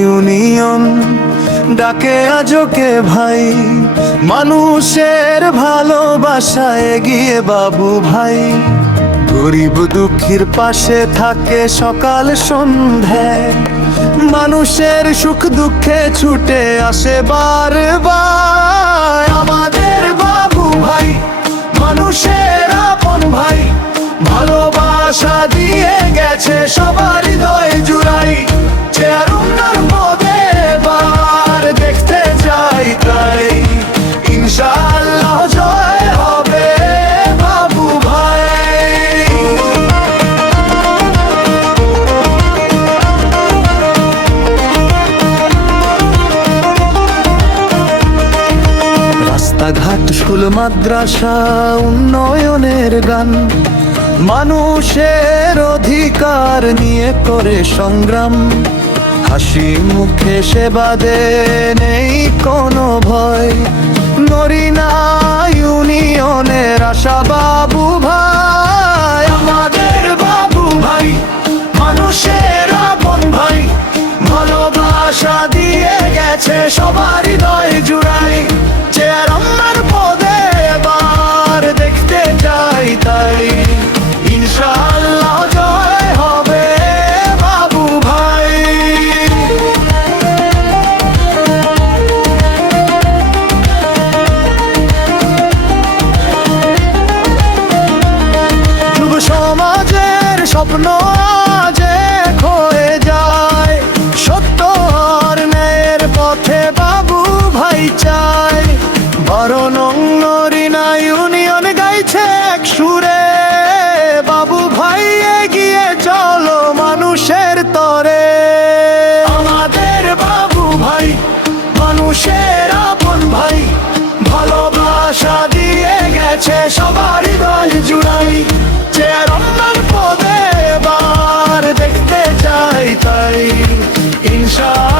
Union ডাকে আজকে ভাই, মানুষের ভালোবাসা এগিয়ে বাবু ভাই। গরিব দুঃখীর পাশে থাকে সকাল সন্ধ্যায়, মানুষের সুখ দুঃখে ছুটে আসে বারবার। আমাদের বাবু ভাই মানুষের আপন ভাই, ভালোবাসা দিয়ে গেছে সবার হৃদয় জুড়াই। চেয়ার উন্নর পদে এবার দেখতে যাই তাই, ইনশাআল্লাহ জয় হবে বাবু ভাই। রাস্তাঘাট স্কুল মাদ্রাসা উন্নয়নের গান, মানুষের অধিকার নিয়ে করে সংগ্রাম। হাসি মুখে সেবা দেন নেই কোনো ভয়, নরিনা ইউনিয়নের আশা বাবু ভাই। আমাদের বাবু ভাই মানুষের আপন ভাই, ভালোবাসা দিয়ে গেছে সবার হৃদয় জুড়াই। চেয়ার আমার পদে এবার দেখতে যাই তাই, ইনশাআল্লাহ জয় হবে বাবু ভাই। যুব সমাজের স্বপ্ন আজ এক হয়ে যায়, সত্য আর ন্যায়ের পথে বাবু ভাই চায়। বরং নরিনা ইউনিয়ন গাইছে এক সুরে, বাবু ভাই এগিয়ে চলো মানুষের তরে। আমাদের বাবু ভাই মানুষের আপন ভাই, ভালোবাসা দিয়ে গেছে সবার হৃদয় জুড়াই। চেয়ার আমার পদে এবার দেখতে চাই তাই, ইনশাআল্লাহ